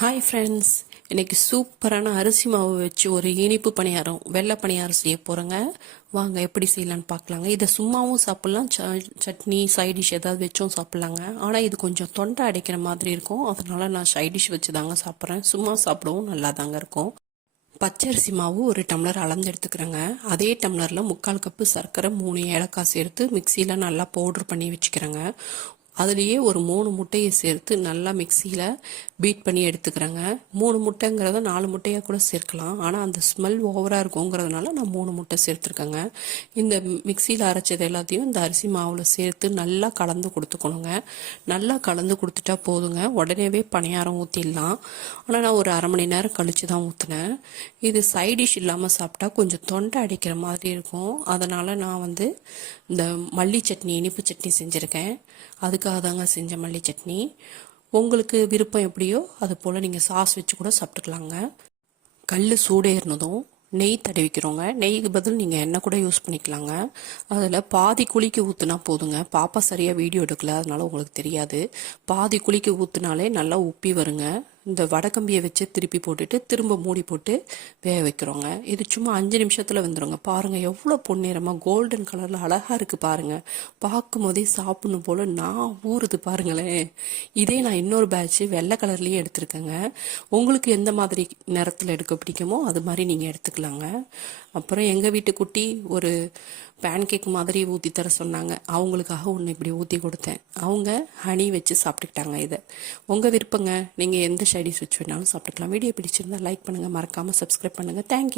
Hi friends, இன்னைக்கு சூப்பரான அரிசி மாவு வச்சு ஒரு இனிப்பு பணியாரம் வெள்ளை பணியாரம் செய்ய போகிறேங்க. வாங்க எப்படி செய்யலான்னு பார்க்கலாங்க. இதை சும்மாவும் சாப்பிட்லாம், சட்னி சைடிஷ் ஏதாவது வச்சும் சாப்பிட்லாங்க. ஆனால் இது கொஞ்சம் தொண்டை அடைக்கிற மாதிரி இருக்கும், அதனால நான் சைடிஷ் வச்சு தாங்க சாப்பிட்றேன். சும்மா சாப்பிடவும் நல்லா தாங்க இருக்கும். பச்சரிசி மாவு ஒரு டம்ளர் அளந்து எடுத்துக்கிறேங்க. அதே டம்ளரில் 3/4 கப்பு சர்க்கரை, 3 ஏலக்காய் சேர்த்து மிக்சியில் நல்லா பவுட்ரு பண்ணி வச்சுக்கிறேங்க. அதுலேயே ஒரு 3 முட்டையை சேர்த்து நல்லா மிக்சியில் பீட் பண்ணி எடுத்துக்கிறேங்க. 3 முட்டைங்கிறத 4 முட்டையாக கூட சேர்க்கலாம், ஆனால் அந்த ஸ்மெல் ஓவராக இருக்குங்கிறதுனால நான் 3 முட்டை சேர்த்துருக்கேங்க. இந்த மிக்சியில் அரைச்சது எல்லாத்தையும் இந்த அரிசி மாவில் சேர்த்து நல்லா கலந்து கொடுத்துக்கணுங்க. நல்லா கலந்து கொடுத்துட்டா போதுங்க, உடனேவே பணியாரம் ஊற்றிடலாம். ஆனால் நான் ஒரு அரை மணி நேரம் கழித்து தான் ஊற்றினேன். இது சைடிஷ் இல்லாமல் சாப்பிட்டா கொஞ்சம் தொண்டை அடிக்கிற மாதிரி இருக்கும், அதனால் நான் இந்த மல்லி சட்னி, இனிப்பு சட்னி செஞ்சுருக்கேன். அதுக்காக தாங்க செஞ்ச மல்லி சட்னி. உங்களுக்கு விருப்பம் எப்படியோ அது போல் நீங்கள் சாஸ் வச்சு கூட சாப்பிட்டுக்கலாங்க. கல் சூடேறினதும் நெய் தடவிக்கிறோங்க. நெய்க்கு பதில் நீங்கள் எண்ணெய் கூட யூஸ் பண்ணிக்கலாங்க. அதில் பாதி குழிக்கு ஊற்றுனா போதுங்க. பாப்பா சரியாக வீடியோ எடுக்கல, அதனால உங்களுக்கு தெரியாது. பாதி குழிக்கு ஊற்றுனாலே நல்லா உப்பி வருங்க. இந்த வடக்கம்பியை வச்சு திருப்பி போட்டுட்டு திரும்ப மூடி போட்டு வேக வைக்கிறோங்க. இது சும்மா 5 நிமிஷத்தில் வந்துடுங்க. பாருங்கள் எவ்வளோ பொன்னிறமாக கோல்டன் கலரில் அழகாக இருக்குது பாருங்கள். பார்க்கும் போதே சாப்பிடணும் போல் நான் ஊறுது பாருங்களேன். இதே நான் இன்னொரு பேட்ச் வெள்ளை கலர்லேயே எடுத்துருக்கேங்க. உங்களுக்கு எந்த மாதிரி நிறத்தில் எடுக்க பிடிக்குமோ அது மாதிரி நீங்கள் எடுத்துக்கலாங்க. அப்புறம் எங்கள் வீட்டு குட்டி ஒரு பேன்கேக் மாதிரி ஊற்றி தர சொன்னாங்க. அவங்களுக்காக ஒன்று இப்படி ஊற்றி கொடுத்தேன். அவங்க ஹனி வச்சு சாப்பிட்டுக்கிட்டாங்க. இதை உங்கள் விருப்பங்க, நீங்கள் எந்த சைடிஷ் வச்சு வேணாலும் சாப்பிட்டுக்கலாம். வீடியோ பிடிச்சிருந்தா லைக் பண்ணுங்கள், மறக்காமல் சப்ஸ்கிரைப் பண்ணுங்கள். தேங்க்யூ.